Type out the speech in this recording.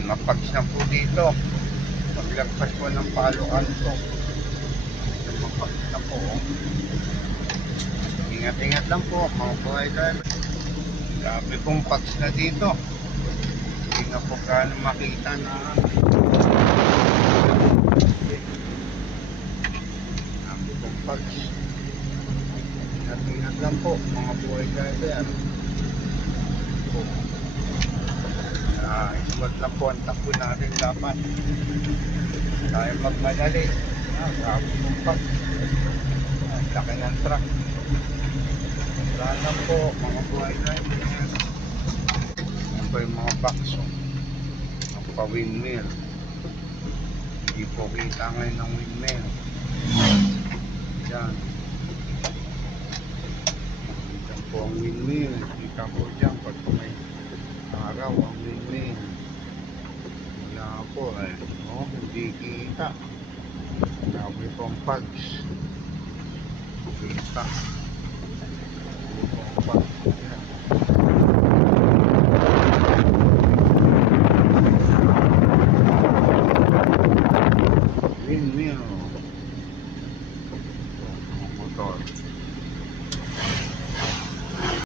Yan, mapags na po dito. Paglagpas po ng Palo Alto. Yan, mapags na po. Ingat-ingat lang po mga buhay driver. Grabe pong pags na dito. Hindi na po gaano makita na grabe pong pags. Ingat-ingat lang po mga buhay driver. Isuwat lang po ang takbo natin dapat. Tayo magmadali. Grabe pong pags. Laki ng truck. Sana po mga buhay driver. Yan po yung mga bakso. Ang pa-windmill. Hindi po kita ngayon ng windmill. Yan. Yan po ang windmill. Kita po dyan pag may araw ang windmill. Wala po eh. No? Hindi kita. Grabe pong pags. Kita. Grabe pong pags. Yan.